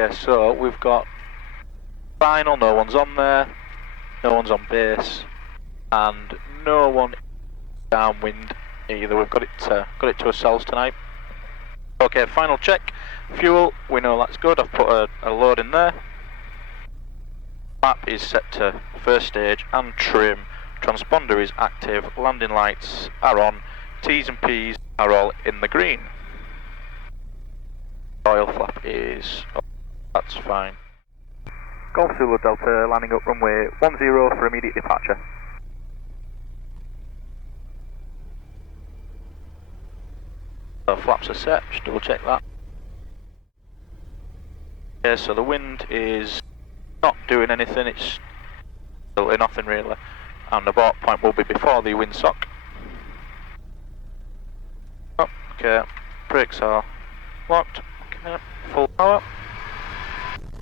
Okay, so we've got final, no one's on there, no one's on base, and no one downwind either. We've got it to ourselves tonight. Okay, final check. Fuel, we know that's good. I've put a load in there. Map is set to first stage and trim. Transponder is active. Landing lights are on. T's and P's are all in the green. Oil flap is up. That's fine. Golf Zulu Delta landing up runway 10 for immediate departure. So flaps are set, just double check that. Yeah, so the wind is not doing anything, it's absolutely nothing really. And the abort point will be before the windsock. Oh, okay, brakes are locked. Okay, full power.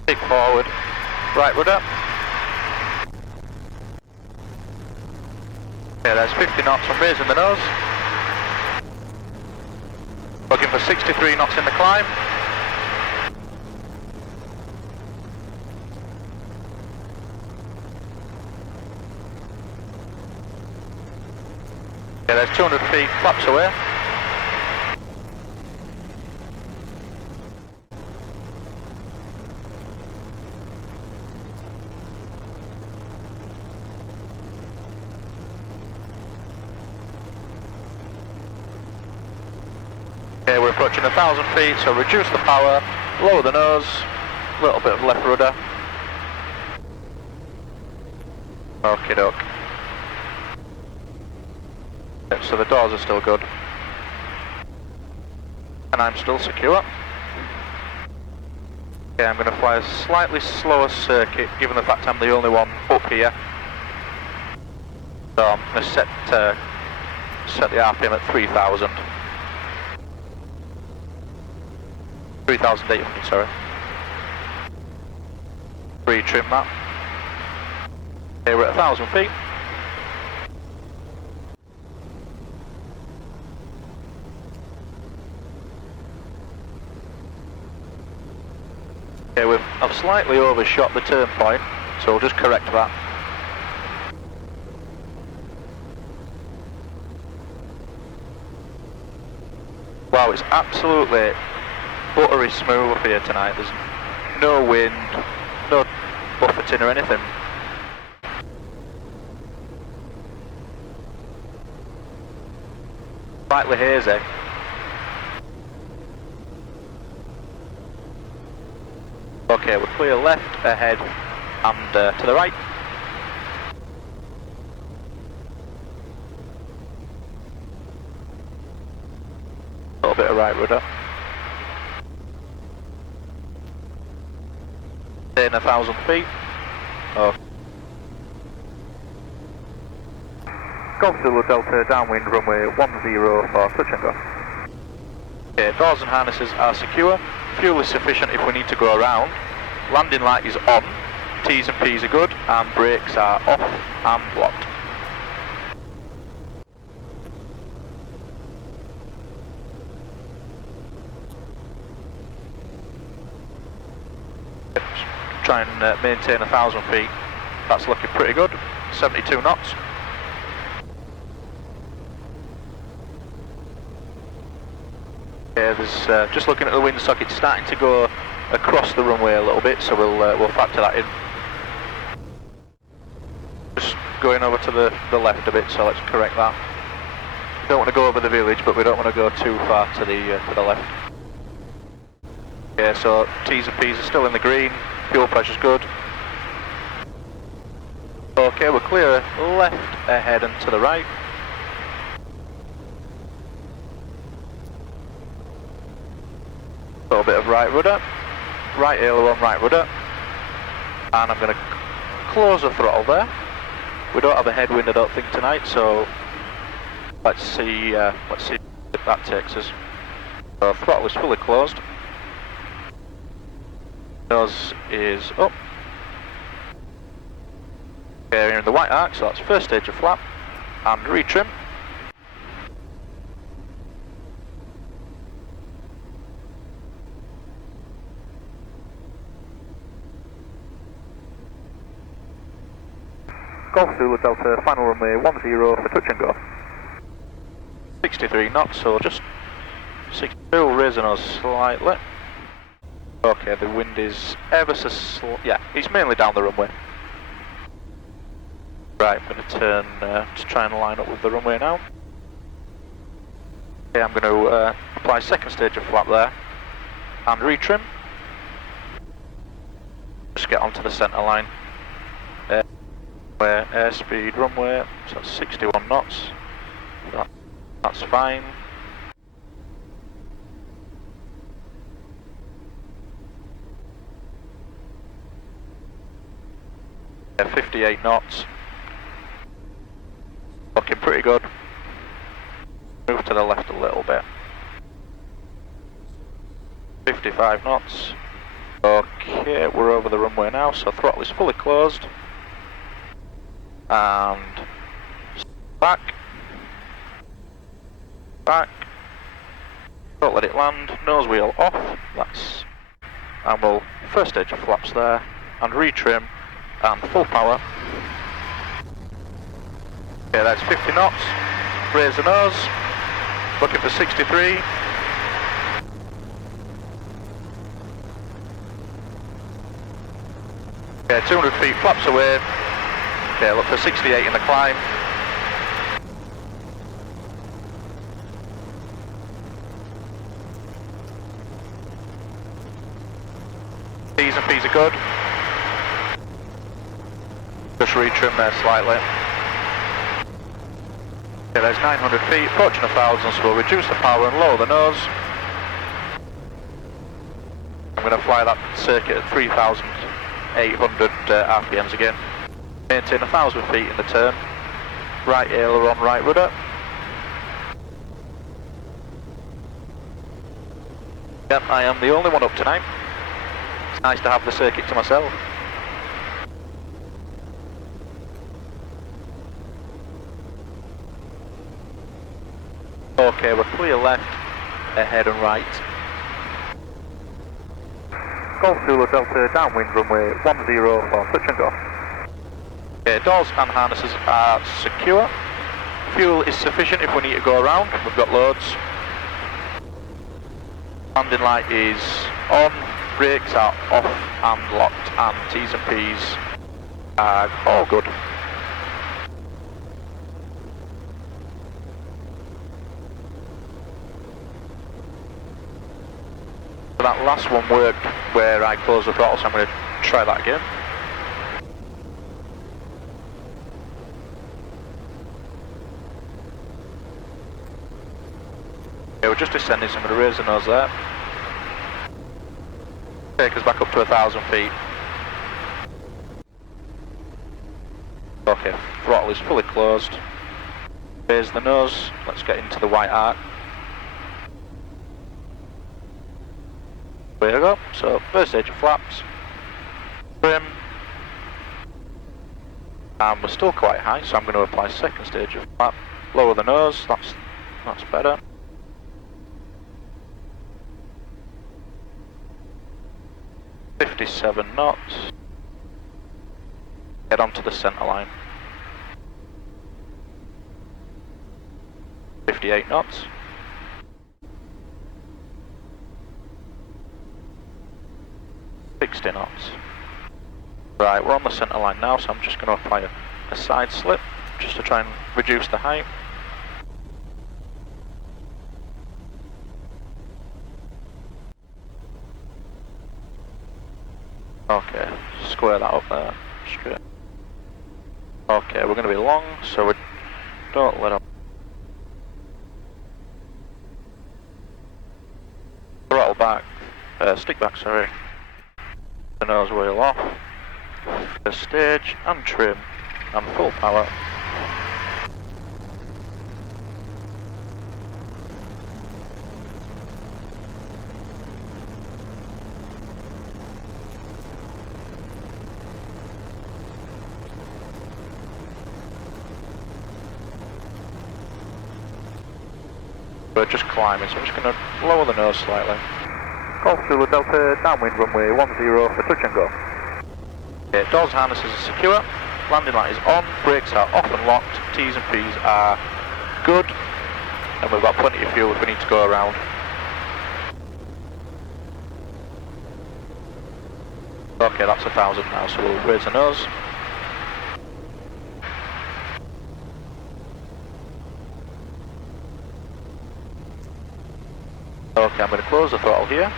Take forward, right rudder. Okay, there's 50 knots on raising the nose. Looking for 63 knots in the climb. Okay, there's 200 feet, flaps away. Okay, we're approaching 1,000 feet, so reduce the power, lower the nose, a little bit of left rudder. Okie doke. Okay, so the doors are still good. And I'm still secure. Okay, I'm going to fly a slightly slower circuit, given the fact I'm the only one up here. So I'm going to set the RPM at 3,000. 3,800, sorry. Re-trim that. Okay, we're at 1,000 feet. Okay, I've slightly overshot the turn point, so we'll just correct that. Wow, it's absolutely buttery smooth up here tonight. There's no wind, no buffeting or anything. Slightly hazy. Okay, we're clear left, ahead and to the right. A little bit of right rudder. In 1,000 feet. Oh. Golf Zulu Delta downwind runway 10 for touch and go. Okay, doors and harnesses are secure. Fuel is sufficient if we need to go around. Landing light is on. T's and P's are good, and brakes are off and locked. Try and maintain 1,000 feet. That's looking pretty good. 72 knots. Okay, there's just looking at the windsock, it's starting to go across the runway a little bit, so we'll factor that in. Just going over to the left a bit, so let's correct that. We don't want to go over the village, but we don't want to go too far to the left. Okay, so T's and P's are still in the green. Fuel pressure's good. Okay, we're clear left, ahead and to the right. A little bit of right rudder. Right aileron, right rudder. And I'm going to close the throttle there. We don't have a headwind I don't think tonight, so let's see if that takes us. So throttle is fully closed. Nose is up. Okay, we're in the white arc, so that's first stage of flap. And retrim. Golf Zulu Delta, final runway 10 for touch and go. 63 knots, so just 62, raising us slightly. Okay, the wind is ever so yeah, it's mainly down the runway. Right, I'm going to turn to try and line up with the runway now. Okay, I'm going to apply second stage of flap there and retrim. Just get onto the centre line. Airspeed runway, so that's 61 knots. That's fine. Yeah, 58 knots. Looking pretty good. Move to the left a little bit. 55 knots. Okay, we're over the runway now, so throttle is fully closed. And back. Back. Don't let it land. Nose wheel off. That's. And we'll first stage of flaps there. And retrim. And full power. Okay, that's 50 knots. Raise the nose. Looking for 63. Okay, 200 feet flaps away. Okay, look for 68 in the climb. T's and P's are good. Just retrim there slightly. Okay, there's 900 feet, approaching 1,000, so we'll reduce the power and lower the nose. I'm going to fly that circuit at 3,800 RPMs again. Maintain 1,000 feet in the turn. Right aileron, right rudder. Yep, I am the only one up tonight. It's nice to have the circuit to myself. Okay, we're clear left, ahead and right. Golf Zulu Delta, downwind runway 10 for touch and go. Okay, doors and harnesses are secure. Fuel is sufficient if we need to go around, we've got loads. Landing light is on, brakes are off and locked, and T's and P's are all good. That last one worked where I closed the throttle, so I'm going to try that again. Okay, we're just descending, so I'm going to raise the nose there. Take us back up to 1,000 feet. Okay, throttle is fully closed. Raise the nose, let's get into the white arc. There we go, so first stage of flaps, trim, and we're still quite high, so I'm going to apply second stage of flap, lower the nose, that's better. .57 knots, get onto the centre line. 58 knots. .60 knots. Right, we're on the centre line now, so I'm just going to apply a side slip just to try and reduce the height. Okay, square that up there, straight. Okay, we're going to be long, so we don't let up. Throttle back, stick back, sorry. The nose wheel off, the stage and trim and full power. We're just climbing, so I'm just going to lower the nose slightly. Golf Zulu Delta, downwind runway 10 for touch and go. Okay, doors harnesses are secure. landing light is on, brakes are off and locked, T's and P's are good, and we've got plenty of fuel if we need to go around. Okay, that's 1,000 now, so we'll raise the nose. Okay, I'm going to close the throttle here.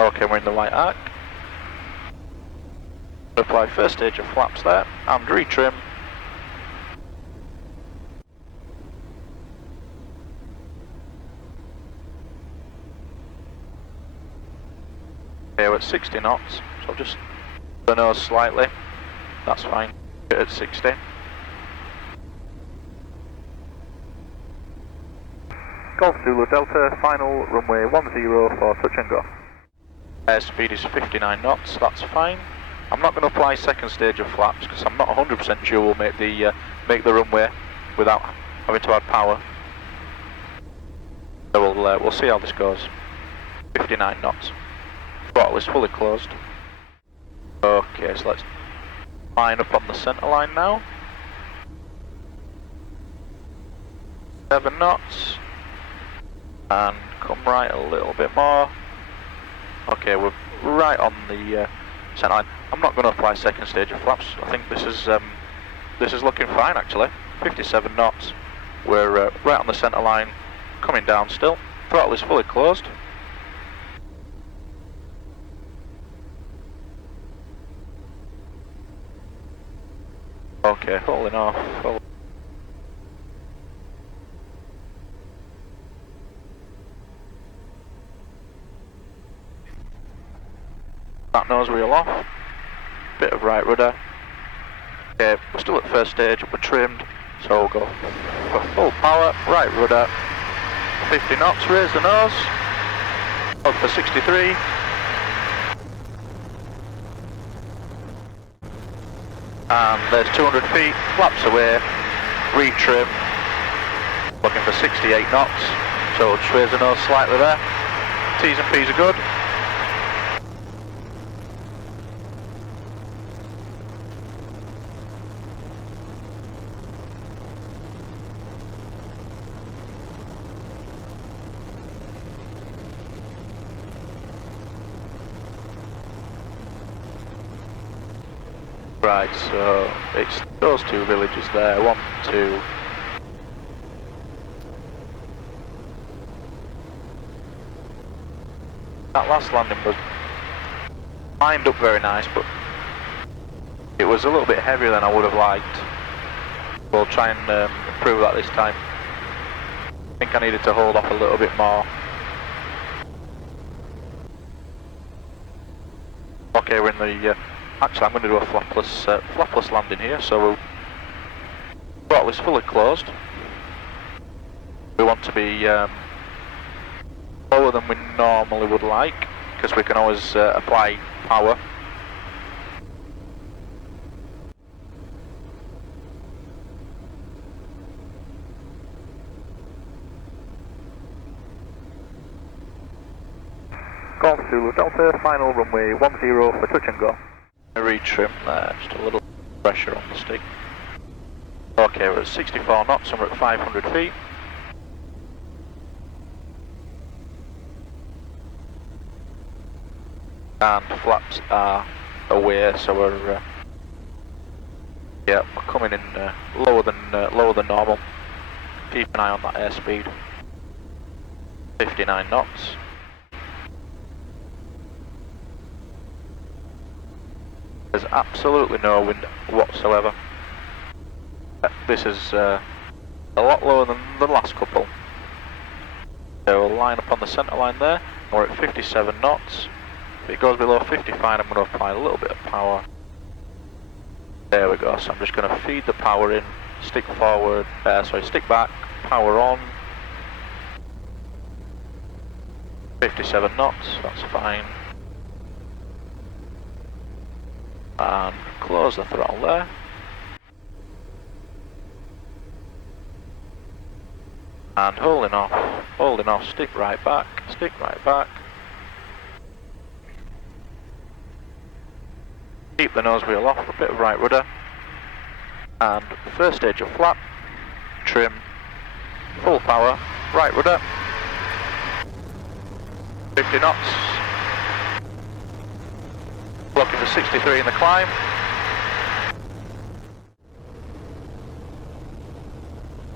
Okay, we're in the white arc. Apply first stage of flaps there, and retrim. Okay, we're at 60 knots, so I'll just the nose slightly. That's fine. Get at 60. Golf Zulu Delta, final runway 10 for touch and go. Airspeed is 59 knots, that's fine. I'm not going to apply second stage of flaps because I'm not 100% sure we'll make the runway without having to add power. So we'll see how this goes. 59 knots. Throttle is fully closed. Okay, so let's line up on the centre line now. 7 knots. And come right a little bit more. Okay, we're right on the centre line. I'm not going to apply second stage of flaps. I think this is looking fine actually. 57 knots. We're right on the centre line, coming down still. Throttle is fully closed. Okay, holding off. That nose wheel off. Bit of right rudder. Okay, we're still at first stage, we're trimmed, so we'll go for full power, right rudder. 50 knots, raise the nose. Up for 63. And there's 200 feet, flaps away, retrim, looking for 68 knots, so just raise the nose slightly there. T's and P's are good. Right, so it's those two villages there, 1, 2. That last landing was lined up very nice, but it was a little bit heavier than I would have liked. We'll try and improve that this time. I think I needed to hold off a little bit more. Okay, we're in the actually, I'm going to do a flapless landing here, so throttle is fully closed. We want to be lower than we normally would like, because we can always apply power. Golf Zulu Delta, final runway 10 for touch and go. Retrim there, just a little pressure on the stick. Okay, we're at 64 knots and we're at 500 feet. And flaps are away, so we're coming in lower than normal. Keep an eye on that airspeed. 59 knots. There's absolutely no wind whatsoever. This is a lot lower than the last couple. So we'll line up on the centre line there. We're at 57 knots. If it goes below 55, I'm going to apply a little bit of power. There we go. So I'm just going to feed the power in, stick forward, stick back, power on. 57 knots, that's fine. And close the throttle there. And holding off. holding off, stick right back, stick right back. Keep the nose wheel off, a bit of right rudder. And first stage of flap, trim, full power, right rudder. 50 knots. Blocking the 63 in the climb.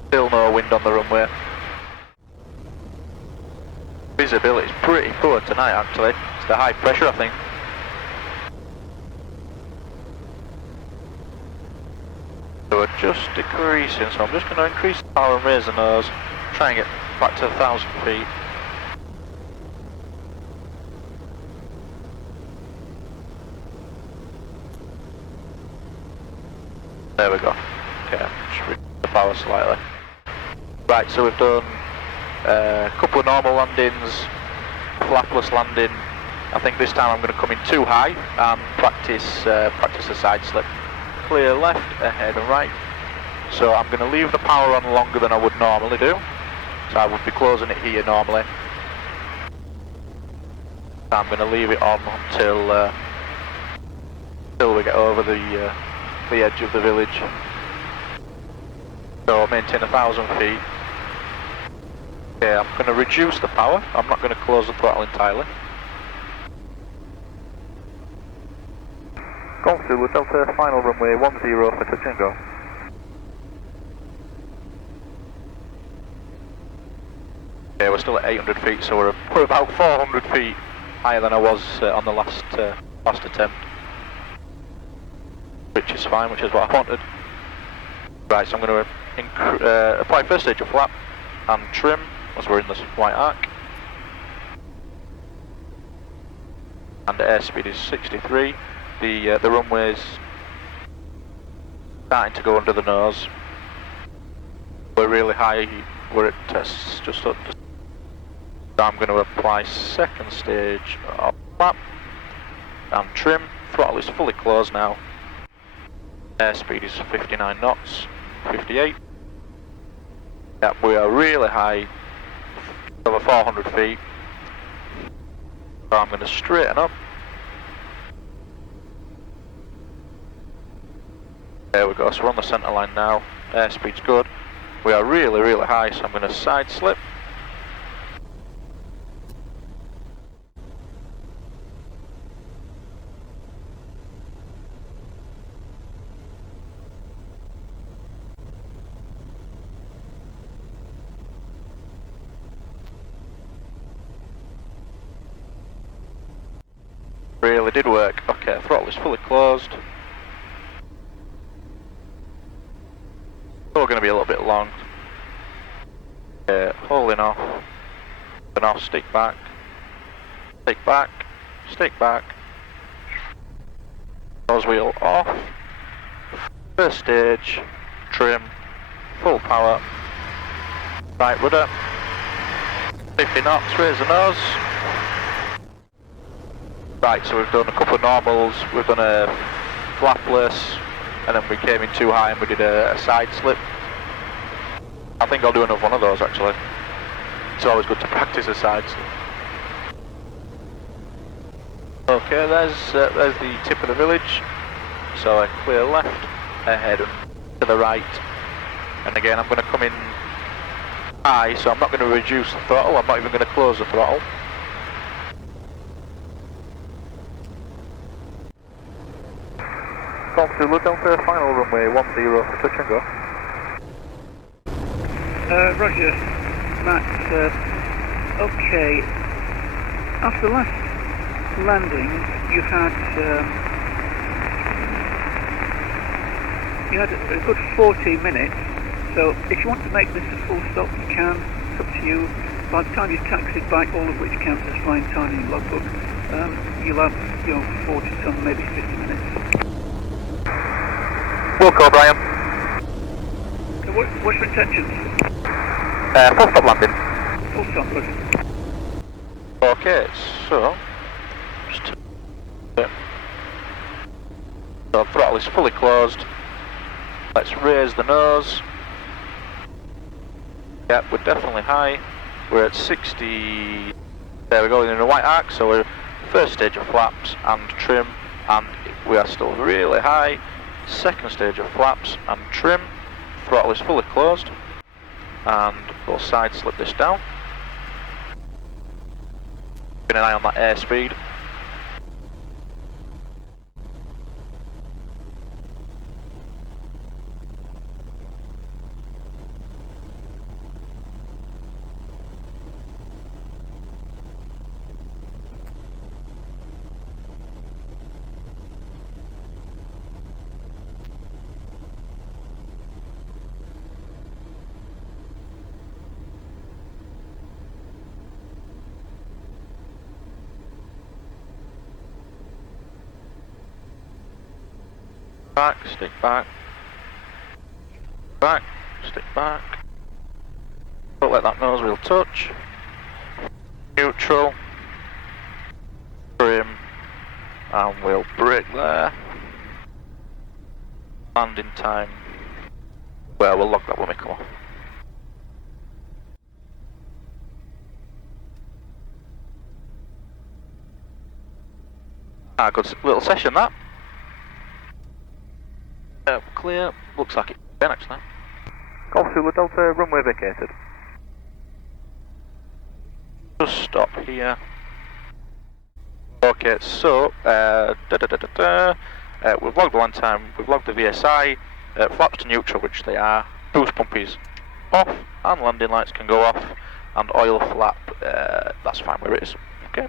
Still no wind on the runway. Visibility is pretty poor tonight actually. It's the high pressure I think. So we're just decreasing, so I'm just going to increase the power and raise the nose. Try and get back to 1,000 feet. There we go. Okay, just reduce the power slightly. Right, so we've done a couple of normal landings, flapless landing. I think this time I'm going to come in too high and practice a side slip. Clear left, ahead and right. So I'm going to leave the power on longer than I would normally do. So I would be closing it here normally. So I'm going to leave it on until we get over the edge of the village. So maintain 1,000 feet. Okay, I'm going to reduce the power. I'm not going to close the throttle entirely. Golf Zulu Delta, final runway 10 for touch and go. Okay, we're still at 800 feet, so we're about 400 feet higher than I was on the last attempt. Which is fine, which is what I wanted. Right, so I'm going to apply first stage of flap and trim as we're in this white arc. And the airspeed is 63. The runway's starting to go under the nose. We're really high, we're at just up. So I'm going to apply second stage of flap and trim. Throttle is fully closed now. Airspeed is 59 knots, 58. Yep, we are really high, over 400 feet. So I'm going to straighten up. There we go, so we're on the centre line now. Airspeed's good. We are really, really high, so I'm going to side slip. Really did work. Okay, throttle is fully closed. Still going to be a little bit long. Holding off. And off, stick back. Stick back. Stick back. Nose wheel off. First stage. Trim. Full power. Right rudder. 50 knots, raise the nose. Right, so we've done a couple of normals, we've done a flapless, and then we came in too high and we did a side slip. I think I'll do another one of those actually. It's always good to practice a side slip. Okay, there's the tip of the village. So a clear left, ahead and to the right. And again, I'm going to come in high, so I'm not going to reduce the throttle, I'm not even going to close the throttle. Golf Zulu Delta, final runway 10 for touch and go. Roger, Matt. Okay, after the last landing, you had a good 40 minutes. So if you want to make this a full stop, you can. It's up to you. By the time you've taxied back, all of which counts as flying time in your logbook, you'll have 40 some, maybe 50 minutes. We'll call Brian. What's your intentions? Full stop landing. Full stop, good. Okay, so so throttle is fully closed. Let's raise the nose. Yep, we're definitely high. we're at 60, there we go, in a white arc, so we're first stage of flaps and trim, and we are still really high. Second stage of flaps and trim, throttle is fully closed, and we'll side slip this down. Keeping an eye on that airspeed. Back, stick back, back, stick back. Don't let that nose wheel touch. Neutral, trim, and we'll brake there. Landing time. Well, we'll log that when we come off. Good little session that. Clear, looks like it's been actually. Golf Zulu Delta, runway vacated. Just stop here. Okay, so, we've logged the land time, we've logged the VSI, flaps to neutral, which they are, boost pump is off, and landing lights can go off, and oil flap, that's fine where it is. Okay.